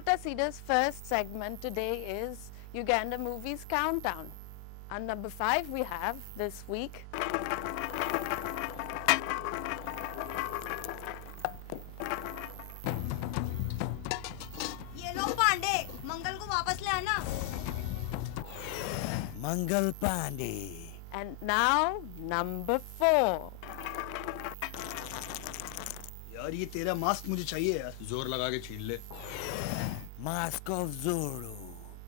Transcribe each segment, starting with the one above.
Ruta Sida's first segment today is Uganda Movies Countdown. On number 5 we have this week ये लो पांडे, मंगल को वापस ले आना। Mangal Pandey. and now number 4. यार ये तेरा मास्क मुझे चाहिए यार। जोर लगा के छीन ले। मास्क ऑफ जोरो।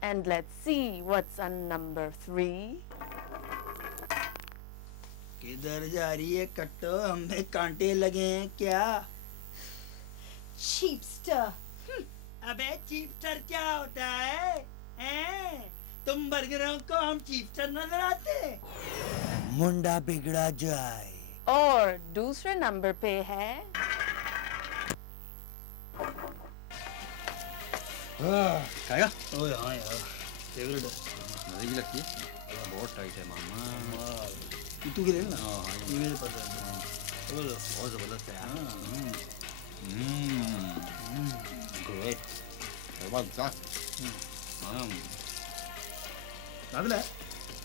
And let's see what's on number 3. किधर जा रही है कट्टो, हमें कांटे लगे हैं क्या? चीपस्टर। अबे चीपस्टर क्या होता है? हैं? तुम बर्गरों को हम चीपस्टर नजर आते? मुंडा बिगड़ा जाए। और दूसरे नंबर पे है खाएगा? ओए हाँ यार, फेवरेट है। मजे की लगती है। बहुत टाइट है मामा। तू की लेना। हाँ ये मेरे पास है। बहुत जबरदस्त है यार। ग्रेट। काबिल है।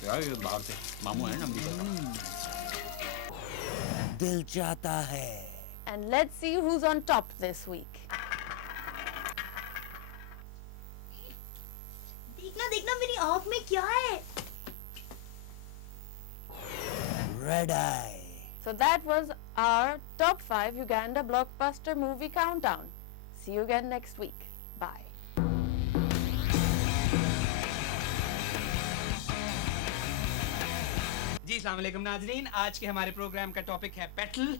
यार ये बाहर से मामू है ना अमरीका का। दिल चाहता है। and let's see who's on top this week. देखना देखना मेरी आँख में क्या है? Red I. So that was our top 5 Uganda blockbuster movie countdown. See you again next week. Bye. जी अस्सलाम वालेकुम नाजरीन, आज के हमारे प्रोग्राम का टॉपिक है पेट्रोल।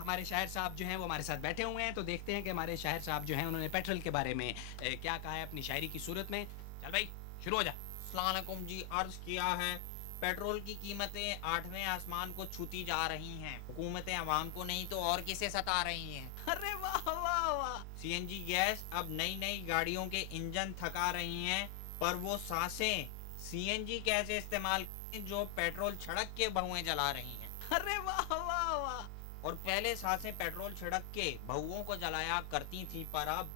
हमारे शायर साहब जो हैं वो हमारे साथ बैठे हुए हैं, तो देखते हैं कि हमारे शायर साहब जो हैं उन्होंने पेट्रोल के बारे में क्या कहा है अपनी शायरी की सूरत में। चल भाई शुरू हो जा। अस्सलाम वालेकुम जी, अर्ज किया है पेट्रोल की कीमतें 8वें आसमान को छूती जा रही हैं। हुकूमतें आवाम को नहीं तो और किसे सता रही हैं। अरे वाह वाह वाह। सीएनजी गैस अब नई नई गाड़ियों के इंजन थका रही हैं, पर वो सांसें सीएनजी कैसे इस्तेमाल जो पेट्रोल छिड़क के बहुएं जला रही हैं। अरे वाह वाह वाह। और पहले सांसें पेट्रोल छिड़क के बहुओं को जलाया करती थी, पर अब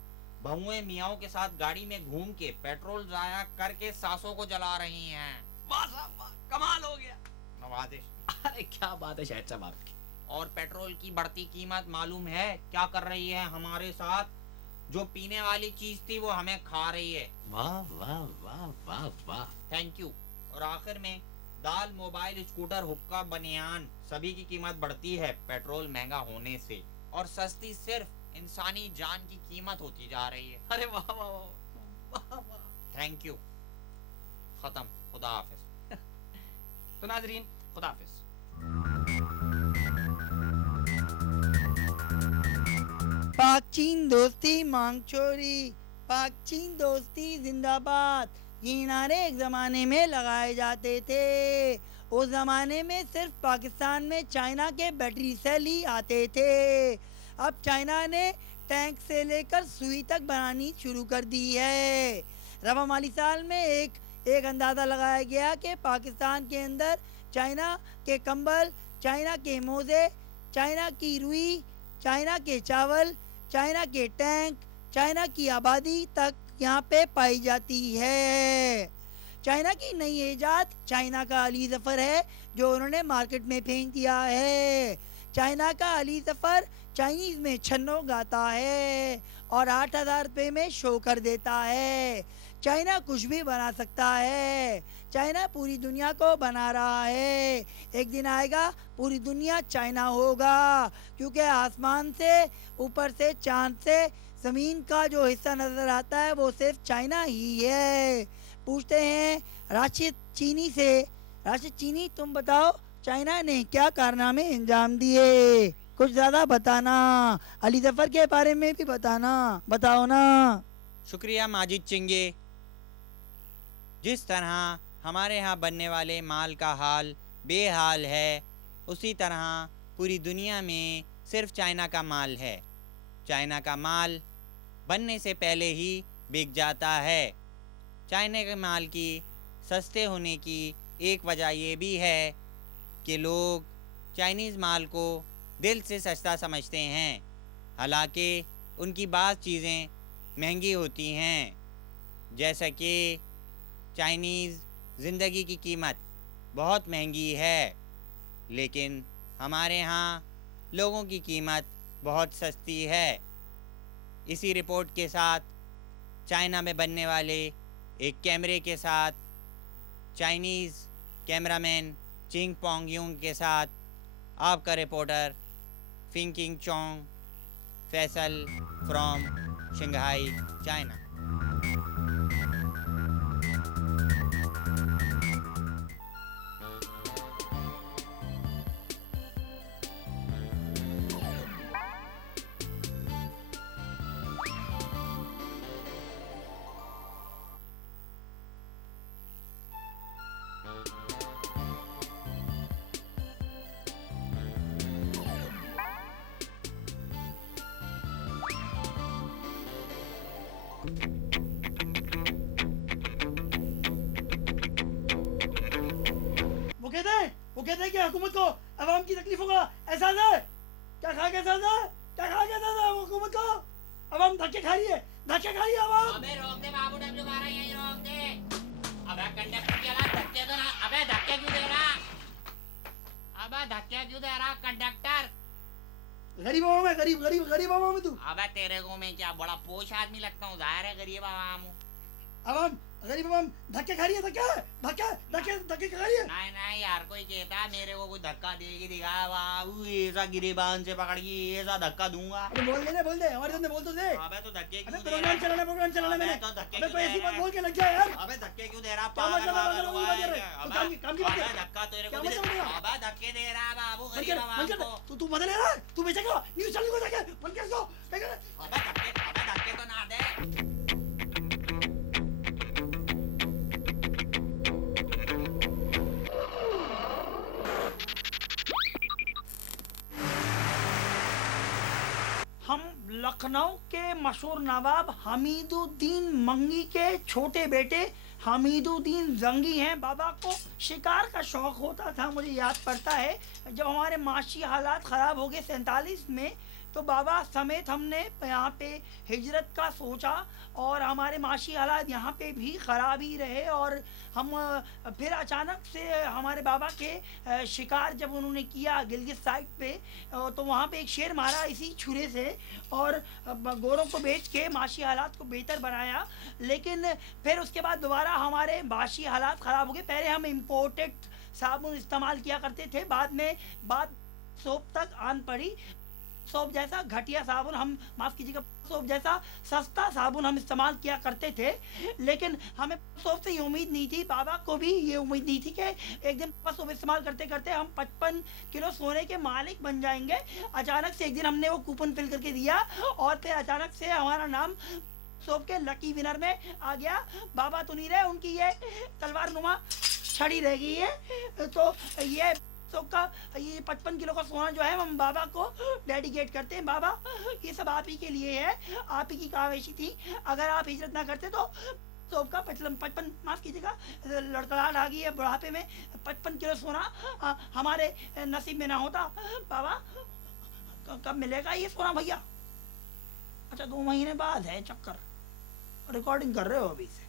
बहुएं मियाओं के साथ गाड़ी में घूम के पेट्रोल जाया करके सांसों को जला रही हैं। वाह साहब वाह, कमाल हो गया। नवाजिश। अरे क्या बात है शायर साहब आपकी। और पेट्रोल की बढ़ती कीमत मालूम है क्या कर रही है हमारे साथ? जो पीने वाली चीज थी वो हमें खा रही है। वाह वाह वाह वाह वाह। Thank you. और आखिर में दाल, मोबाइल, स्कूटर, हुक्का, बनियान सभी की कीमत बढ़ती है पेट्रोल महंगा होने से, और सस्ती सिर्फ इंसानी जान की कीमत होती जा रही है। अरे वाह वाह वाह वाह वाह। Thank you. खत्म। खुदा हाफिज। तो नाजरीन खुदा हाफिज। पाक चीन दोस्ती मांग चोरी, पाक चीन दोस्ती जिंदाबाद, ये नारे एक ज़माने में लगाए जाते थे। उस ज़माने में सिर्फ पाकिस्तान में चाइना के बैटरी सेल ही आते थे। अब चाइना ने टैंक से लेकर सुई तक बनानी शुरू कर दी है। रवा माली साल में एक अंदाज़ा लगाया गया कि पाकिस्तान के अंदर चाइना के कंबल, चाइना के मोज़े, चाइना की रुई, चाइना के चावल, चाइना के टैंक, चाइना की आबादी तक यहाँ पे पाई जाती है। चाइना की नई ईजाद चाइना का अली ज़फ़र है, जो उन्होंने मार्केट में फेंक दिया है। चाइना का अली ज़फ़र चाइनीज़ में छन्नो गाता है और 8,000 रुपये में शो कर देता है। चाइना कुछ भी बना सकता है। चाइना पूरी दुनिया को बना रहा है। एक दिन आएगा पूरी दुनिया चाइना होगा, क्योंकि आसमान से, ऊपर से, चांद से ज़मीन का जो हिस्सा नज़र आता है वो सिर्फ चाइना ही है। पूछते हैं राशिद चीनी से, राशिद चीनी तुम बताओ चाइना ने क्या कारनामे अंजाम दिए? कुछ ज़्यादा बताना, अली ज़फ़र के बारे में भी बताना, बताओ ना। शुक्रिया माजिद चिंगे। जिस तरह हमारे यहाँ बनने वाले माल का हाल बेहाल है, उसी तरह पूरी दुनिया में सिर्फ चाइना का माल है। चाइना का माल बनने से पहले ही बिक जाता है। चाइना के माल की सस्ते होने की एक वजह ये भी है कि लोग चाइनीज़ माल को दिल से सस्ता समझते हैं, हालांकि उनकी बाज़ चीज़ें महंगी होती हैं, जैसा कि चाइनीज़ ज़िंदगी की कीमत बहुत महंगी है, लेकिन हमारे यहाँ लोगों की कीमत बहुत सस्ती है। इसी रिपोर्ट के साथ चाइना में बनने वाले एक कैमरे के साथ Chinese cameraman Ching Pong Yung के साथ आपका reporter Finking Chong Faisal from Shanghai, China. वो कहते हैं कि हुकूमत को अवाम की तकलीफों का एहसास है। क्या खा के एहसास है? क्या खा के एहसास है हुकूमत को? अवाम धक्के खा रही है, धक्के खा रही है अवाम। अबे रोक दे बाबू, W12 यहीं रोक दे। अबे कंडक्टर के अलावा धक्के दो ना। अबे धक्के क्यों दे रहा? अबे धक्के क्यों दे रहा कंडक्टर? गरीब आवाम है, गरीब आवाम है तू। अबे तेरे को मैं क्या बड़ा पोश आदमी लगता हूँ? जाहिर है गरीब आवाम हूँ। अवाम गरीब आवाम धक्के खा रही है, धक्के खा रही है। नहीं यार, कोई कहता मेरे को कोई धक्का देगी दिखा बाबू, ऐसा गिरेबान से पकड़ के ऐसा धक्का दूंगा। अबे बोल दे हमारे सामने बोल तो दे। अबे तो धक्के क्यों दे प्रोग्राम चलाना मैंने। तो धक्के अबे क्यों कोई दे ऐसी रहा बात है? बोल के लग जाए यार। अबे धक्के क्यों दे रहा? क्या मतलब काम की बात है। धक्का तेरे क्या को मतलब है? अबे धक्के दे रहा बाबू गरीब आवाम को। तू बदल रहा है, तू बेचेगा न्यूज़ चैनल को जाके बंद कर दो। अबे धक्के तो ना दे। हम लखनऊ के मशहूर नवाब हमीदुद्दीन मंगी के छोटे बेटे हमीदुद्दीन जंगी हैं। बाबा को शिकार का शौक होता था, मुझे याद पड़ता है। जब हमारे माशी हालात ख़राब हो गए 47 में, तो बाबा समेत हमने यहाँ पे हिजरत का सोचा और हमारे माशी हालात यहाँ पे भी ख़राब ही रहे। और हम फिर अचानक से हमारे बाबा के शिकार जब उन्होंने किया गिलगित साइड पे, तो वहाँ पे एक शेर मारा इसी छुरे से और गोरों को बेच के माशी हालात को बेहतर बनाया। लेकिन फिर उसके बाद दोबारा हमारे माशी हालात ख़राब हो गए। पहले हम इम्पोर्टेड साबुन इस्तेमाल किया करते थे, बाद सोप तक आन पड़ी। सोप जैसा घटिया साबुन हम, माफ़ कीजिएगा, सोप जैसा सस्ता साबुन हम इस्तेमाल किया करते थे। लेकिन हमें सोप से ये उम्मीद नहीं थी, बाबा को भी ये उम्मीद नहीं थी कि एक दिन सोप इस्तेमाल करते करते हम 55 किलो सोने के मालिक बन जाएंगे। अचानक से एक दिन हमने वो कूपन फिल करके दिया और फिर अचानक से हमारा नाम सोप के लकी विनर में आ गया। बाबा तो नहीं रहे, उनकी ये तलवार नुमा छड़ी रह गई है। तो ये सोप का ये 55 किलो का सोना जो है हम बाबा को डेडिकेट करते हैं। बाबा ये सब आप ही के लिए है, आप ही की कावेशी थी। अगर आप हिजरत ना करते तो सोप का 55, माफ़ कीजिएगा, लड़खड़ाहट आ गई है बुढ़ापे में, 55 किलो सोना हमारे नसीब में ना होता। बाबा कब मिलेगा ये सोना भैया? अच्छा 2 महीने बाद है चक्कर। रिकॉर्डिंग कर रहे हो अभी से?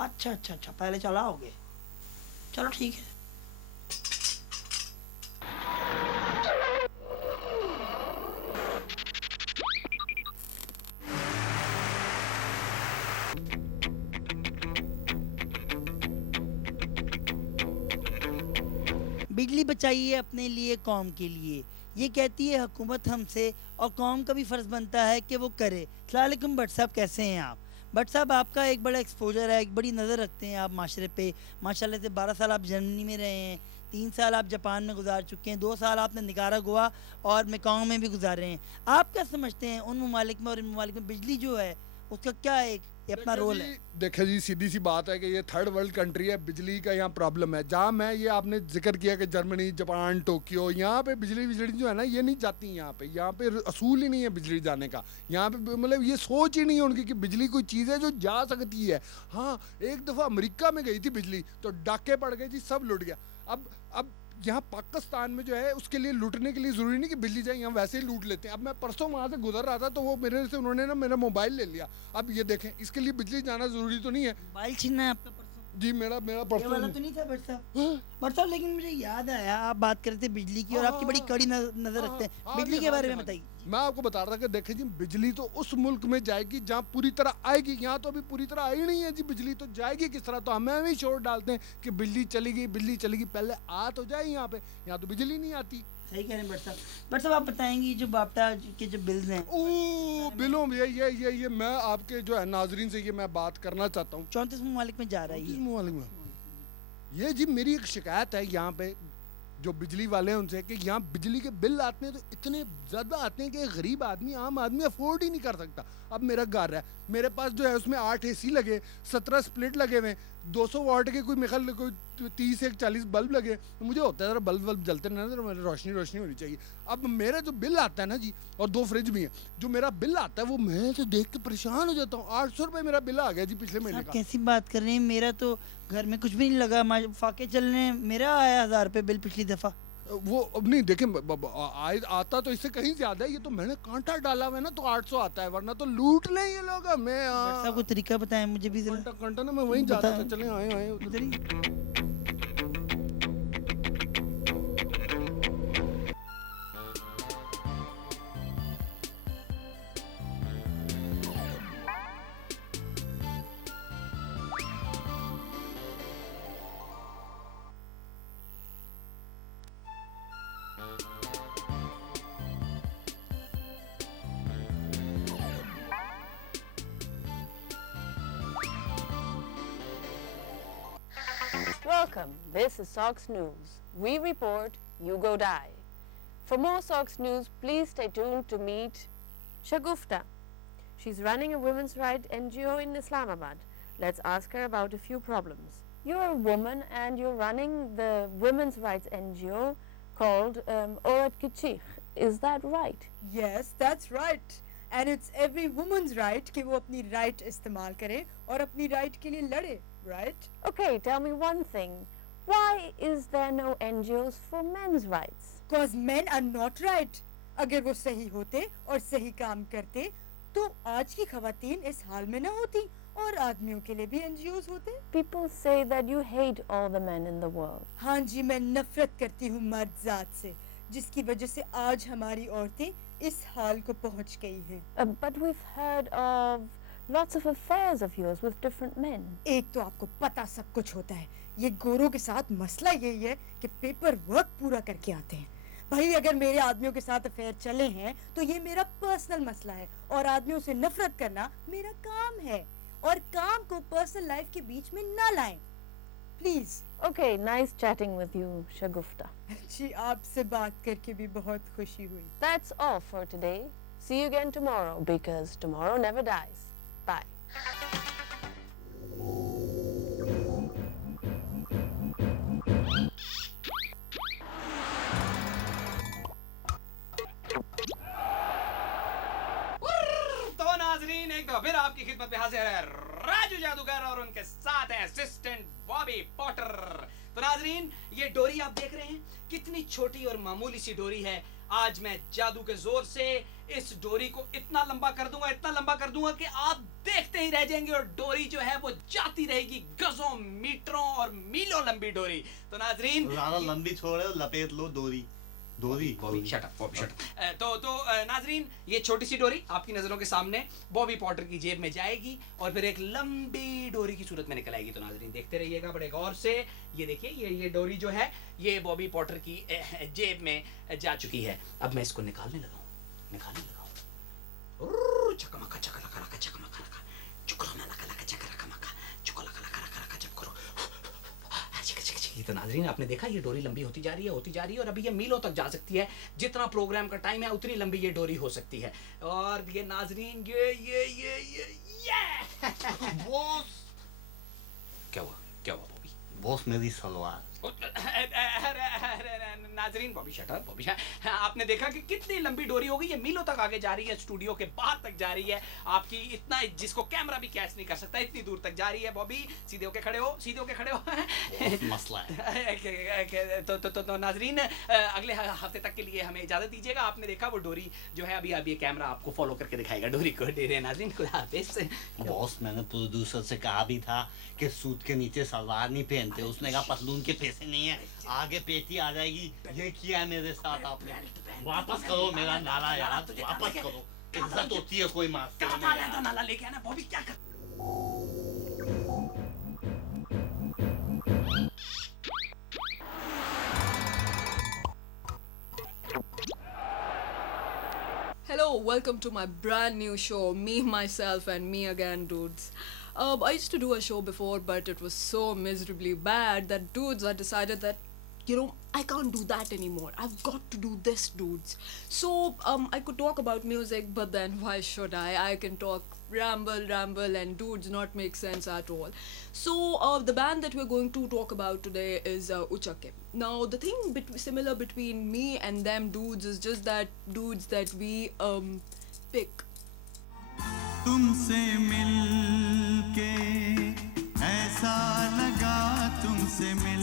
अच्छा, पहले चलाओगे, चलो ठीक है। बिजली बचाइए अपने लिए, कौम के लिए, ये कहती है हुकूमत हमसे, और कौम का भी फ़र्ज़ बनता है कि वो करे। अस्सलाम वालेकुम भट्ट साहब, कैसे हैं आप? भट्ट साहब, आपका एक बड़ा एक्सपोजर है, एक बड़ी नज़र रखते हैं आप माशरे पे। माशाल्लाह से 12 साल आप जर्मनी में रहे हैं, 3 साल आप जापान में गुजार चुके हैं, 2 साल आपने निकारागुआ और मेकांग में भी गुजारे हैं। आप क्या समझते हैं उन ममालिक में और इन ममालिक में बिजली जो है उसका क्या एक ये अपना रोल है? देखिए जी, सीधी सी बात है कि ये थर्ड वर्ल्ड कंट्री है, बिजली का यहाँ प्रॉब्लम है। जहाँ मैं, ये आपने जिक्र किया कि जर्मनी, जापान, टोक्यो, यहाँ पे बिजली जो है ना ये नहीं जाती। यहाँ पे असूल ही नहीं है बिजली जाने का। यहाँ पे मतलब ये सोच ही नहीं है उनकी कि बिजली कोई चीज़ है जो जा सकती है। हाँ, एक दफ़ा अमेरिका में गई थी बिजली तो डाके पड़ गए जी, सब लुट गया। अब यहाँ पाकिस्तान में जो है उसके लिए लूटने के लिए ज़रूरी नहीं कि बिजली जाए, यहाँ वैसे ही लूट लेते हैं। अब मैं परसों वहाँ से गुजर रहा था तो वो मेरे से उन्होंने ना मेरा मोबाइल ले लिया। अब ये देखें, इसके लिए बिजली जाना ज़रूरी तो नहीं है। मोबाइल छीनना है आपका परसों? जी मेरा ये परसों वाला तो नहीं था भट्ट साहब, लेकिन मुझे याद आया आप बात कर रहे थे बिजली की और आपकी बड़ी कड़ी नजर रखते हैं। बिजली के बारे में बताइए। मैं आपको बता रहा था कि देखें जी, बिजली तो उस मुल्क में जाएगी जहाँ पूरी तरह आएगी। यहाँ तो अभी पूरी तरह आई नहीं है जी बिजली, तो जाएगी किस तरह? तो हमें भी शोर डालते हैं कि बिजली चलेगी बिजली चलेगी, पहले आ तो जाए यहाँ पे। यहाँ तो बिजली नहीं आती। सही कह रहे हैं भट्ट साहब आप बताएंगे जो बाप्टा के जो बिल्स हैं। ओ बिलों में ये मैं आपके जो है नाजरीन से ये मैं बात करना चाहता हूँ। 34 ममालिक में जा रहा है ये। ये जी मेरी एक शिकायत है यहाँ पे जो बिजली वाले हैं उनसे कि यहाँ बिजली के बिल आते हैं तो इतने ज़्यादा आते हैं कि गरीब आदमी, आम आदमी अफोर्ड ही नहीं कर सकता। अब मेरा घर है, मेरे पास जो है उसमें 8 AC लगे, 17 स्प्लिट लगे हुए, 200 वाट के कोई मेखल कोई 30 से 40 बल्ब लगे। तो मुझे होता है ज़रा बल्ब जलते रहना, ज़रा रोशनी होनी चाहिए। अब मेरा जो बिल आता है ना जी, और 2 फ्रिज भी हैं, जो मेरा बिल आता है वो मैं तो देख के परेशान हो जाता हूँ। 800 रुपये मेरा बिल आ गया जी पिछले महीने का। कैसी बात कर रहे हैं, मेरा तो घर में कुछ भी नहीं लगा, फाके चलने मेरा आया 1000 रुपये बिल पिछली दफ़ा। वो अब नहीं देखें आता तो इससे कहीं ज़्यादा है। ये तो मैंने कांटा डाला हुआ है ना तो 800 आता है, वरना तो लूट लें ये लोग हमें। साहब को तरीका बताएं मुझे भी जरा। कांटा ना मैं वहीं जाता था, चले आए उधर ही। Welcome. This is Sox News. We report, you go die. For more Sox News, please stay tuned to meet Shagufta. She's running a women's rights NGO in Islamabad. Let's ask her about a few problems. You're a woman and you're running the women's rights NGO called Aurat Ki Cheekh. Is that right? Yes, that's right. And it's every woman's right कि वो अपनी right इस्तेमाल करे और अपनी right के लिए लड़े, right? Okay, tell me one thing. Why is there no NGOs for men's rights? Because men are not right. अगर वो सही होते और सही काम करते तो आज की खवातीन इस हाल में ना होती और आदमियों के लिए भी NGOs होते। People say that you hate all the men in the world. हाँ जी, मैं नफरत करती हूँ मर्द जात से, जिसकी वजह से आज हमारी औरतें इस हाल को पहुँच गई हैं। But we've heard of lots of affairs of yours with different men. एक तो आपको पता सब कुछ होता है, ये गोरों के साथ मसला यही है कि पेपर वर्क पूरा करके आते हैं। भाई अगर मेरे आदमियों के साथ अफेयर चले हैं तो ये मेरा पर्सनल मसला है और आदमियों से नफरत करना मेरा काम है और काम को पर्सनल लाइफ के बीच में ना लाएं, please. Okay, nice chatting with you, Shagufta. जी आपसे बात करके भी बहुत खुशी हुई। That's all for today. See you again tomorrow because tomorrow never dies. Bye. तो नाजरीन एक तो फिर आपकी खिदमत में हाजिर है राजू जादूगर और उनके साथ हैं असिस्टेंट बॉबी पॉटर। तो नाजरीन ये डोरी आप देख रहे हैं कितनी छोटी और मामूली सी डोरी है। आज मैं जादू के जोर से इस डोरी को इतना लंबा कर दूंगा कि आप देखते ही रह जाएंगे और डोरी जो है वो जाती रहेगी गजों मीटरों और मीलों लंबी डोरी। तो नाजरीन ज्यादा लंबी छोड़े लपेट लो डोरी बॉबी शट अप। तो नाजरीन ये छोटी सी डोरी आपकी नजरों के सामने बॉबी पॉटर की जेब में जाएगी और फिर एक लंबी डोरी की सूरत में निकल आएगी। तो नाजरीन देखते रहिएगा बड़े गौर से। ये देखिए ये डोरी जो है ये बॉबी पॉटर की जेब में जा चुकी है। अब मैं इसको निकालने लगा हूँ। चकमका चकलका लका चकमका लका चुकलमा लका लका चकलका मका चुकलका लका लका जब करो। तो नाजरीन आपने देखा ये डोरी लंबी होती जा रही है और अभी ये मीलों तक जा सकती है। जितना प्रोग्राम का टाइम है उतनी लंबी ये डोरी हो सकती है। और ये नाजरीन ये बॉस क्या हुआ बॉबी? बॉस मेरी सलवार नाजरीन, Bobby shut up, Bobby shut. आपने देखा कि कितनी लंबी डोरी हो गई, ये मीलों तक आगे जा रही है, स्टूडियो के बाहर तक जा रही है, आपकी इतना जिसको कैमरा भी कैच नहीं कर सकता, इतनी दूर तक जा रही है। बॉबी सीधे होके खड़े हो, सीधे होके खड़े हो। मसला है। तो नाजरीन, अगले हफ्ते तक के लिए हमें इजाजत दीजिएगा। आपने देखा वो डोरी जो है, अभी ये कैमरा आपको फॉलो करके दिखाएगा डोरी को। डेरे नाजरीन, खुदा हाफिज़। बॉस, मैंने प्रोड्यूसर से कहा भी था कि सूट के नीचे सलवार नहीं पहनते, उसने कहा पतलून के पैसे नहीं है, आगे पेटी आ जाएगी। ये किया है मेरे साथ आपने। वापस करो मेरा नाला यार, वापस करो। इज्जत होती है कोई मास्टर में। नाला लेके आना। बॉबी क्या कर Hello, welcome to my brand new show, Me, Myself and Me Again, dudes. I used to do a show before, but it was so miserably bad that dudes, I decided that, you know, I can't do that anymore. I've got to do this, dudes. So, I could talk about music, but then why should I? I can talk ramble and dudes not make sense at all. So, the band that we're going to talk about today is Uchake. Now, the thing similar between me and them dudes is just that dudes that we pick. तुमसे मिलके ऐसा लगा तुमसे मिल